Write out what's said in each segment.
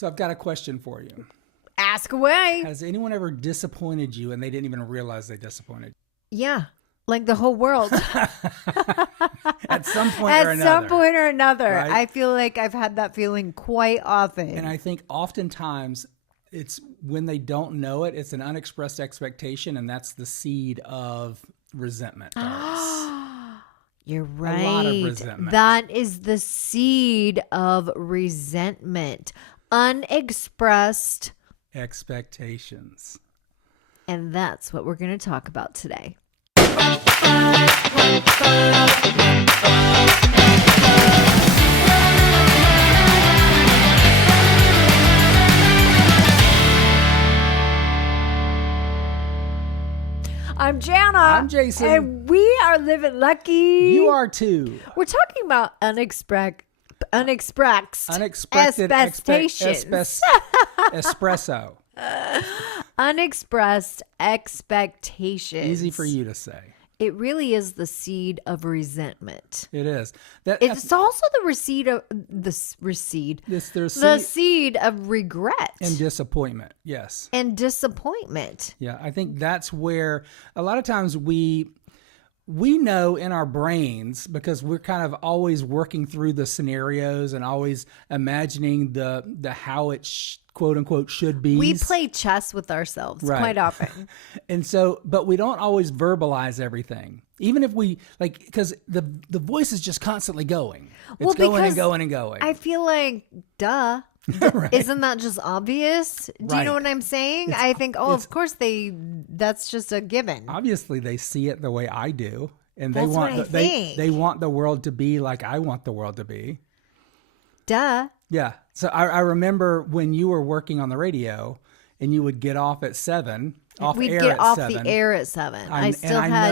So I've got a question for you. Ask away. Has anyone ever disappointed you and they didn't even realize they disappointed Yeah. Like the whole world. at some point or At another? some point or another. Right? I feel like I've had that feeling quite often. And I think oftentimes it's when they don't know it, it's an unexpressed expectation, and that's the seed of resentment. You're right. A lot of resentment. That is the seed of resentment. Unexpressed. Expectations. And that's what we're going to talk about today. I'm Jana. I'm Jason. And we are living lucky. You are too. We're talking about unexpressed Unexpected expectations. espresso. Unexpressed expectations. Easy for you to say. It really is the seed of resentment. It is. It's also the seed of seed of regret and disappointment. Yes. And disappointment. Yeah, I think that's where a lot of times we know in our brains, because we're kind of always working through the scenarios and always imagining the how it quote unquote should be. We play chess with ourselves quite often. And so, but we don't always verbalize everything. Even if we because the voice is just constantly going. It's going and going and going. I feel like, duh. Right. Isn't that just obvious? Do you know what I'm saying? I think, of course that's just a given. Obviously they see it the way I do. And they they want the world to be like I want the world to be. Duh. Yeah. So I remember when you were working on the radio and you would get off at 7, We'd get off the air at 7. I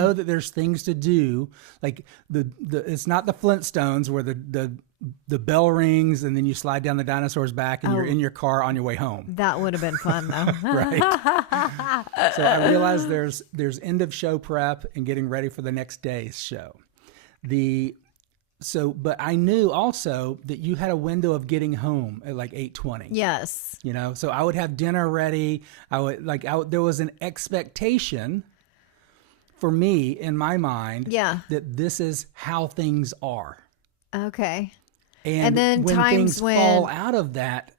know that there's things to do, like the it's not the Flintstones where the bell rings and then you slide down the dinosaur's back and you're in your car on your way home. That would have been fun though. Right. So I realized there's end of show prep and getting ready for the next day's show. But I knew also that you had a window of getting home at like 8:20. Yes. So I would have dinner ready. There was an expectation for me in my mind that this is how things are. Okay. And then when things fall out of that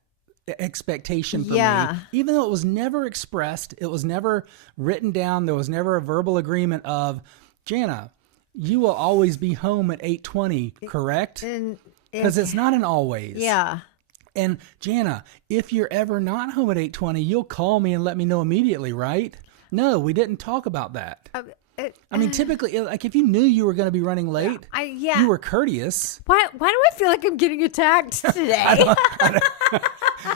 expectation for me, even though it was never expressed, it was never written down, there was never a verbal agreement of, Jana, you will always be home at 8:20, correct? Because it's not an always. Yeah. And Jana, if you're ever not home at 8:20, you'll call me and let me know immediately, right? No, we didn't talk about that. I mean, typically, like if you knew you were going to be running late, you were courteous. Why do I feel like I'm getting attacked today?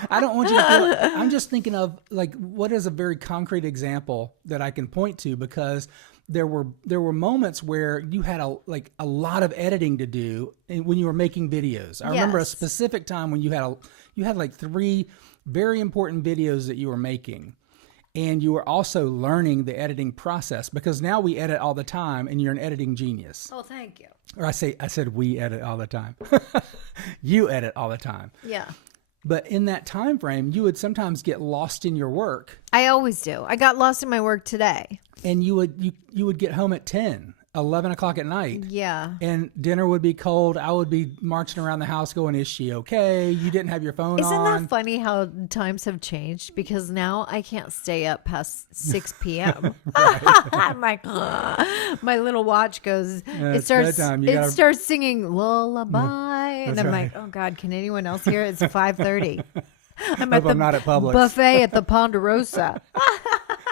I don't want you to feel. I'm just thinking of like what is a very concrete example that I can point to, because there were moments where you had a lot of editing to do when you were making videos. I remember a specific time when you had like 3 very important videos that you were making. And you were also learning the editing process, because now we edit all the time and you're an editing genius. Oh, thank you. Or I said we edit all the time. You edit all the time. Yeah. But in that time frame, you would sometimes get lost in your work. I always do. I got lost in my work today. And you would get home at 10, 11 o'clock at night. Yeah. And dinner would be cold. I would be marching around the house going, is she okay? You didn't have your phone on. Isn't that funny how times have changed? Because now I can't stay up past 6 p.m. I'm like, my little watch goes, it starts singing lullaby. And I'm like, oh God, can anyone else hear it? It's 5:30. I'm not at Publix. Buffet at the Ponderosa.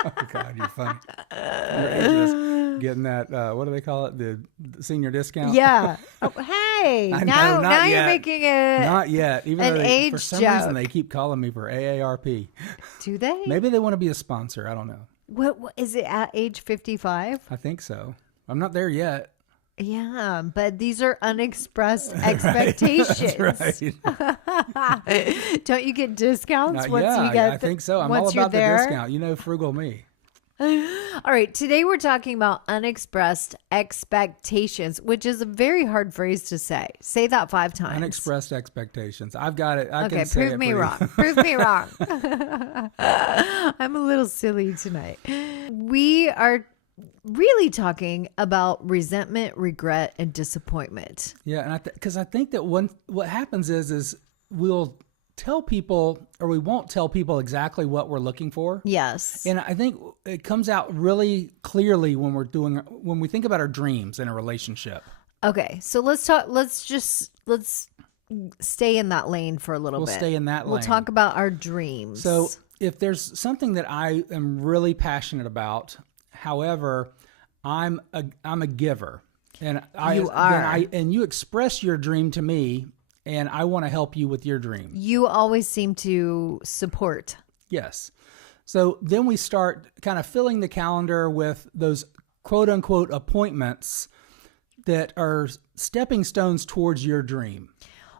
Oh God, you're funny. You're ageless. Getting that, what do they call it? The senior discount? Yeah. Oh, hey. Now you're making it. Not yet. Even an though age for some joke. reason they keep calling me for AARP. Do they? Maybe they want to be a sponsor. I don't know. What is it at age 55? I think so. I'm not there yet. Yeah, but these are unexpressed expectations. That's right. Don't you get discounts once you get I think so. I'm all about the discount. You know, frugal me. All right. Today we're talking about unexpressed expectations, which is a very hard phrase to say. Say that 5 times. Unexpressed expectations. I've got it. I Okay, can say prove it me pretty- wrong. Prove me wrong. I'm a little silly tonight. We are really talking about resentment, regret, and disappointment. Yeah, and because I think that what happens is we'll tell people, or we won't tell people exactly what we're looking for. Yes. And I think it comes out really clearly when we think about our dreams in a relationship. Okay, so let's talk. Let's stay in that lane for a little bit. We'll stay in that lane. We'll talk about our dreams. So if there's something that I am really passionate about, however, I'm a giver, and You are. and you express your dream to me, and I want to help you with your dream. You always seem to support. Yes. So then we start kind of filling the calendar with those quote unquote appointments that are stepping stones towards your dream.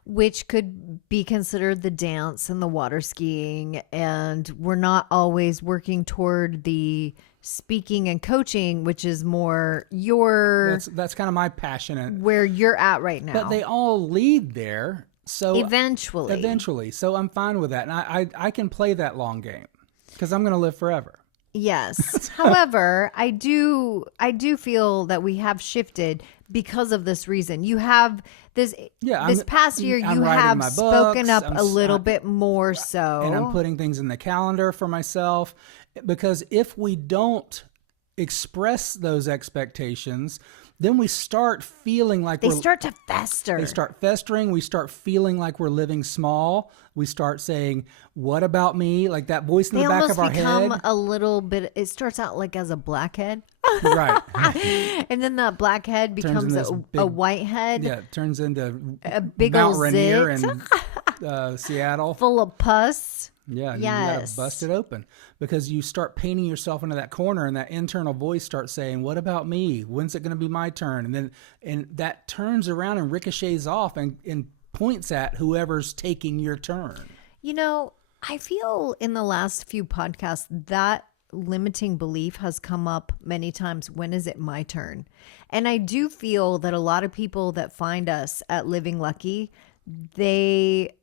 Which could be considered the dance and the water skiing. And we're not always working toward the speaking and coaching, which is more That's kind of my passion. where you're at right now. But they all lead there. So Eventually. So I'm fine with that. And I can play that long game because I'm going to live forever. Yes. However, I do feel that we have shifted because of this reason. You have this past year, you have spoken up a little bit more so. And I'm putting things in the calendar for myself, because if we don't express those expectations, then we start feeling like they start to fester. They start festering. We start feeling like we're living small. We start saying, "What about me?" Like that voice in the back of our head. They almost become a little bit. It starts out like as a blackhead, right? And then that blackhead becomes a white head. Yeah, it turns into a big Mount old Rainier zit. in Seattle, full of pus. Yeah, and yes. you gotta bust it open, because you start painting yourself into that corner, and that internal voice starts saying, "What about me? When's it going to be my turn?" And that turns around and ricochets off and points at whoever's taking your turn. You know, I feel in the last few podcasts that limiting belief has come up many times. When is it my turn? And I do feel that a lot of people that find us at Living Lucky, they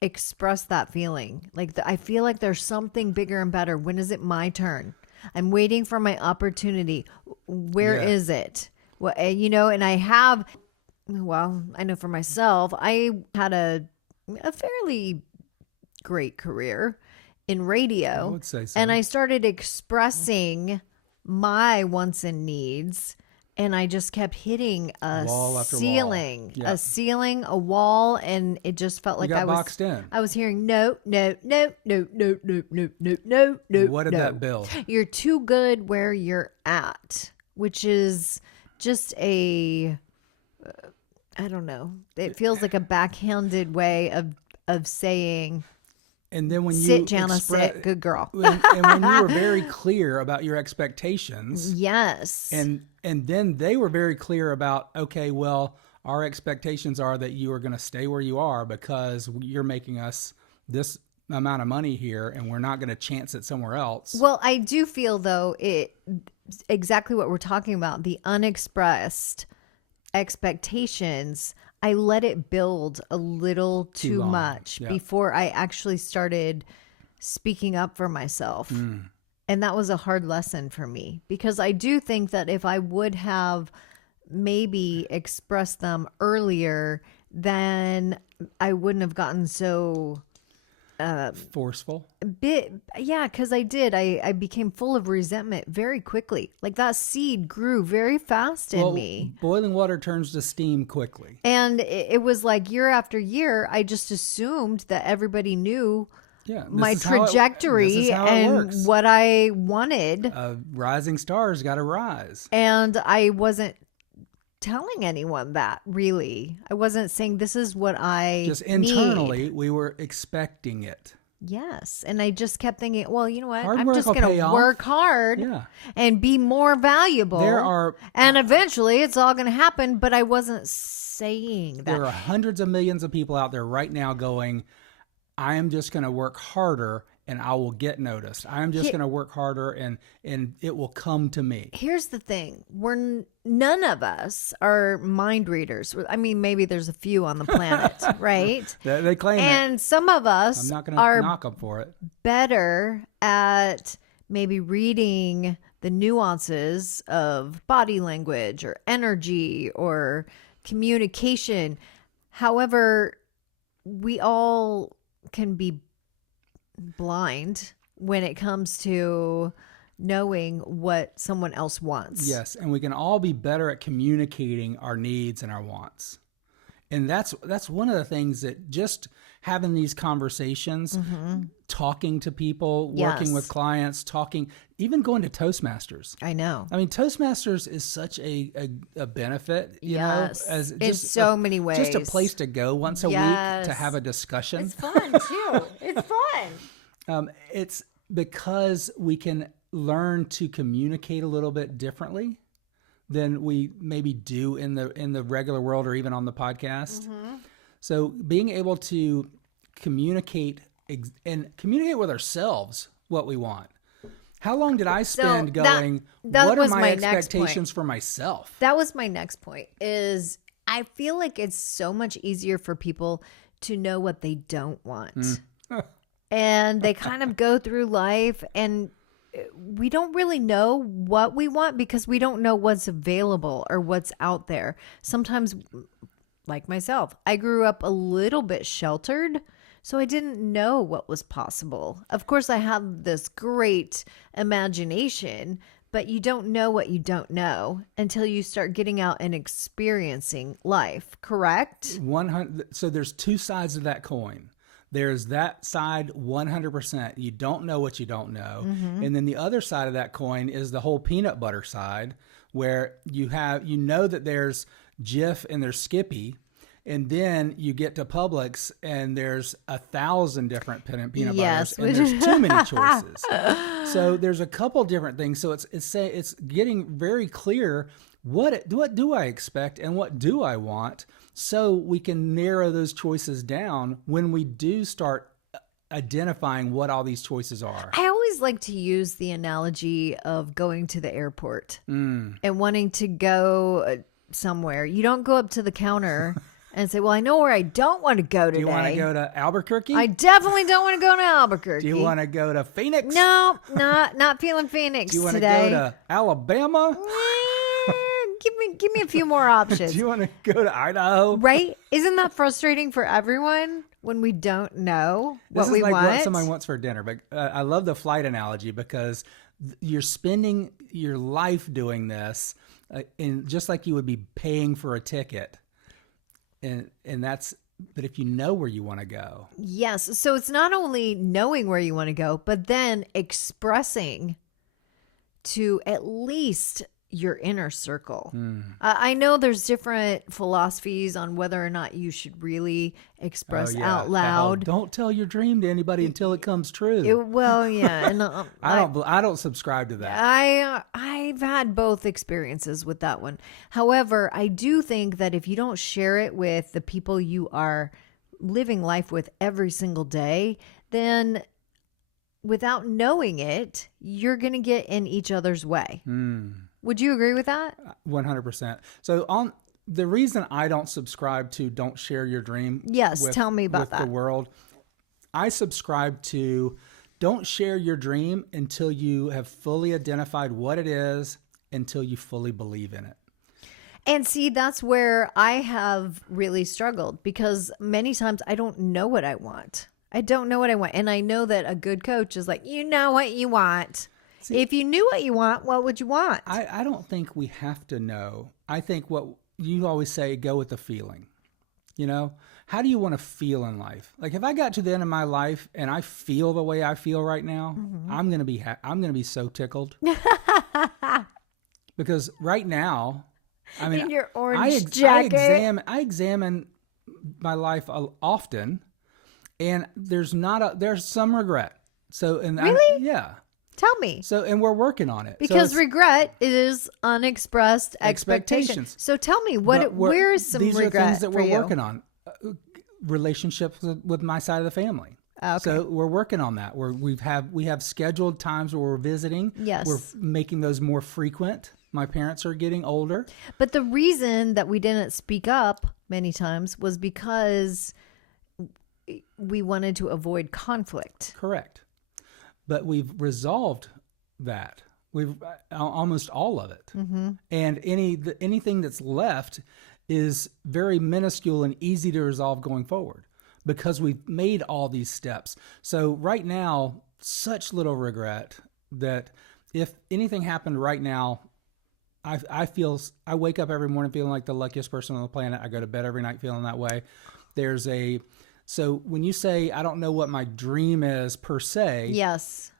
express that feeling. Like I feel like there's something bigger and better. When is it my turn? I'm waiting for my opportunity. Where is it? Well, and I have, I know for myself, I had a fairly great career in radio. I would say so. And I started expressing my wants and needs. And I just kept hitting a ceiling, a wall, and it just felt like I was boxed in. I was hearing no. What did that build? You're too good where you're at, which is just I don't know. It feels like a backhanded way of saying. And then when sit, Jana, sit, good girl. and when you were very clear about your expectations, yes, and then they were very clear about, okay, well, our expectations are that you are going to stay where you are because you're making us this amount of money here, and we're not going to chance it somewhere else. Well, I do feel though exactly what we're talking about, the unexpressed expectations. I let it build a little too much before I actually started speaking up for myself. And that was a hard lesson for me, because I do think that if I would have maybe expressed them earlier, then I wouldn't have gotten so forceful. Because I did. I became full of resentment very quickly. Like that seed grew very fast in me. Boiling water turns to steam quickly. And it was like year after year, I just assumed that everybody knew my trajectory and what I wanted. Rising stars got to rise. And I wasn't telling anyone that, really. I wasn't saying this is what I just internally we were expecting it. Yes. And I just kept thinking, well, you know what? Hard I'm work just will going pay to off. work hard and be more valuable. And eventually it's all going to happen, but I wasn't saying that. There are hundreds of millions of people out there right now going, I am just going to work harder and I will get noticed. I'm just going to work harder and it will come to me. Here's the thing. None of us are mind readers. I mean, maybe there's a few on the planet, right? They claim and it. Some of us I'm not going to knock them for it. Better at maybe reading the nuances of body language or energy or communication. However, we all can be blind when it comes to knowing what someone else wants. Yes, and we can all be better at communicating our needs and our wants. And that's one of the things that just having these conversations, talking to people, working with clients, even going to Toastmasters. I know. I mean, Toastmasters is such a benefit, you know, as in so many ways. Just a place to go once a week to have a discussion. It's fun too. It's fun. It's because we can learn to communicate a little bit differently than we maybe do in the regular world or even on the podcast. So being able to communicate and communicate with ourselves what we want. How long did I spend going, what are my expectations for myself? That was my next point is I feel like it's so much easier for people to know what they don't want. And they kind of go through life and we don't really know what we want because we don't know what's available or what's out there. Sometimes, like myself, I grew up a little bit sheltered, so I didn't know what was possible. Of course, I have this great imagination, but you don't know what you don't know until you start getting out and experiencing life, correct? 100. So there's two sides of that coin. There's that side 100%. You don't know what you don't know. And then the other side of that coin is the whole peanut butter side where you know that there's Jif and there's Skippy. And then you get to Publix and there's 1,000 different peanut butters and there's too many choices. So there's a couple different things. So it's getting very clear what do I expect and what do I want, so we can narrow those choices down when we do start identifying what all these choices are. I always like to use the analogy of going to the airport and wanting to go somewhere. You don't go up to the counter and say, well, I know where I don't want to go today. Do you want to go to Albuquerque? I definitely don't want to go to Albuquerque. Do you want to go to Phoenix? No, not feeling Phoenix today. Do you want to go to Alabama? Give me a few more options. Do you want to go to Idaho? Right? Isn't that frustrating for everyone when we don't know what we want? This is like what somebody wants for dinner. But I love the flight analogy because you're spending your life doing this, and just like you would be paying for a ticket. And that's, but if you know where you want to go. Yes. So it's not only knowing where you want to go, but then expressing to at least your inner circle. I know there's different philosophies on whether or not you should really express out loud. Don't tell your dream to anybody until it comes true. And I don't subscribe to that. I've had both experiences with that one. However, I do think that if you don't share it with the people you are living life with every single day, then without knowing it, you're going to get in each other's way. Would you agree with that? 100%. So the reason I don't subscribe to don't share your dream. Yes, tell me about that. The world. I subscribe to don't share your dream until you have fully identified what it is, until you fully believe in it. And see, that's where I have really struggled because many times I don't know what I want. I don't know what I want. And I know that a good coach is like, you know what you want. See, if you knew what you want, what would you want? I don't think we have to know. I think what you always say, go with the feeling. You know, how do you want to feel in life? Like if I got to the end of my life and I feel the way I feel right now, I'm going to be so tickled. Because right now, I mean, in your orange jacket. I examine my life often, and there's some regret. So, and really? Yeah. Tell me. So, and we're working on it. Because regret is unexpressed expectations. So tell me, where is some regret for you? These are things that we're working on. Relationships with my side of the family. Okay. So we're working on that. We have scheduled times where we're visiting. Yes. We're making those more frequent. My parents are getting older. But the reason that we didn't speak up many times was because we wanted to avoid conflict. Correct. But we've resolved that. We've almost all of it. Mm-hmm. And anything that's left is very minuscule and easy to resolve going forward, because we've made all these steps. So right now, such little regret that if anything happened right now, I wake up every morning feeling like the luckiest person on the planet. I go to bed every night feeling that way. So when you say, I don't know what my dream is per se. Yes.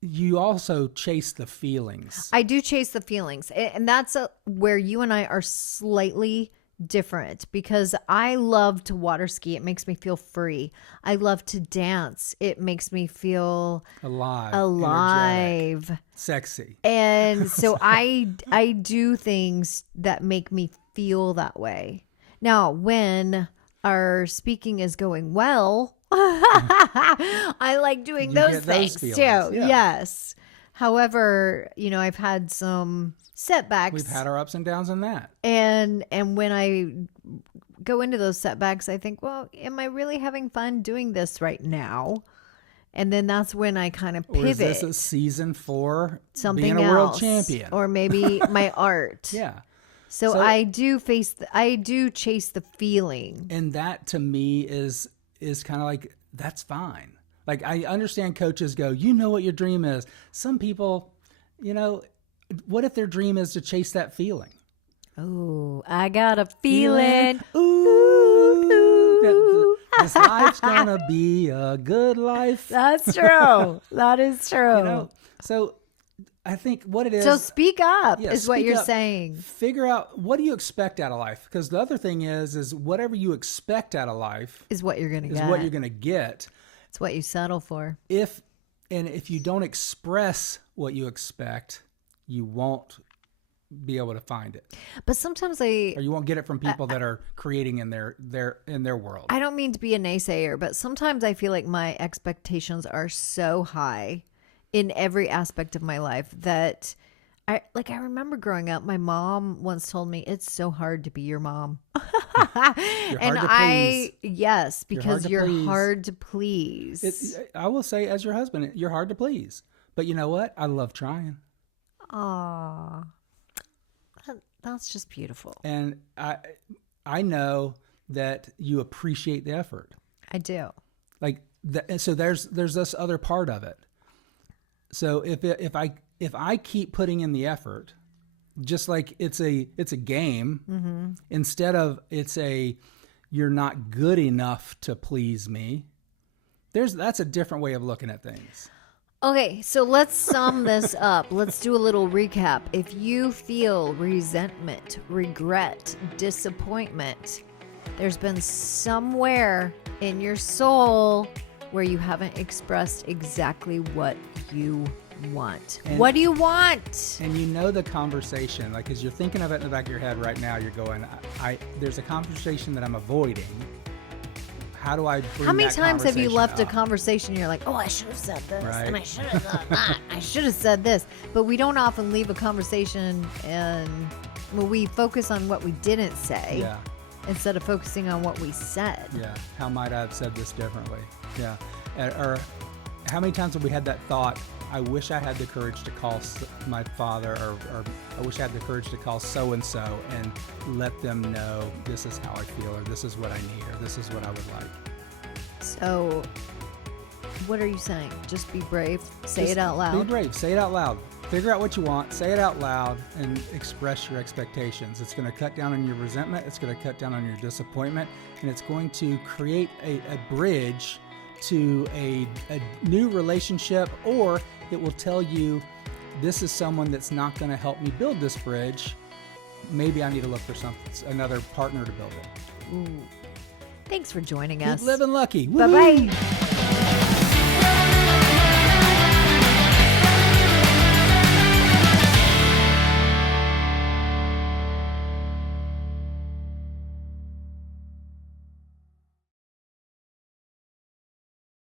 You also chase the feelings. I do chase the feelings. And that's where you and I are slightly different, because I love to water ski. It makes me feel free. I love to dance. It makes me feel alive, energetic, sexy. And so I do things that make me feel that way. Now, when our speaking is going well, I like doing those things too. Yeah. Yes. However, I've had some setbacks. We've had our ups and downs in that. And when I go into those setbacks, I think, well, am I really having fun doing this right now? And then that's when I kind of pivot. Or is this a season for something being a else, world champion? Or maybe my art. Yeah. So I do chase the feeling. And that to me is kind of like, that's fine. Like, I understand coaches go, you know what your dream is. Some people, what if their dream is to chase that feeling? Oh, I got a feeling. Ooh. This life's gonna be a good life. That's true. That is true. So I think what it is. So speak up is what you're saying. Figure out, what do you expect out of life? Because the other thing is whatever you expect out of life is what you're gonna get. Is what you're gonna get. It's what you settle for. If you don't express what you expect, you won't be able to find it. But sometimes or you won't get it from people that are creating in their world. I don't mean to be a naysayer, but sometimes I feel like my expectations are so high in every aspect of my life that I remember growing up, my mom once told me, it's so hard to be your mom. Yes, because you're hard to please. I will say, as your husband, you're hard to please. But you know what? I love trying. Aw, that's just beautiful. And I know that you appreciate the effort. I do. So there's this other part of it. So if I keep putting in the effort, just like it's a game, mm-hmm. instead of you're not good enough to please me, that's a different way of looking at things. Okay, so let's sum this up. Let's do a little recap. If you feel resentment, regret, disappointment, there's been somewhere in your soul where you haven't expressed exactly what you want. What do you want? And the conversation, like as you're thinking of it in the back of your head right now, you're going, there's a conversation that I'm avoiding. How do I bring How many that times have you left up? A conversation and you're like, oh, I should have said this, right? And I should have done that. I should have said this. But we don't often leave a conversation and we focus on what we didn't say instead of focusing on what we said. Yeah. How might I have said this differently? Yeah. Or how many times have we had that thought, I wish I had the courage to call my father, or I wish I had the courage to call so-and-so and let them know this is how I feel, or this is what I need, or this is what I would like. So what are you saying? Just be brave. Say it out loud. Be brave. Say it out loud. Figure out what you want. Say it out loud and express your expectations. It's going to cut down on your resentment. It's going to cut down on your disappointment. And it's going to create a bridge to a new relationship, or it will tell you, this is someone that's not going to help me build this bridge. Maybe I need to look for another partner to build it. Ooh. Thanks for joining us. Keep living lucky. Bye-bye.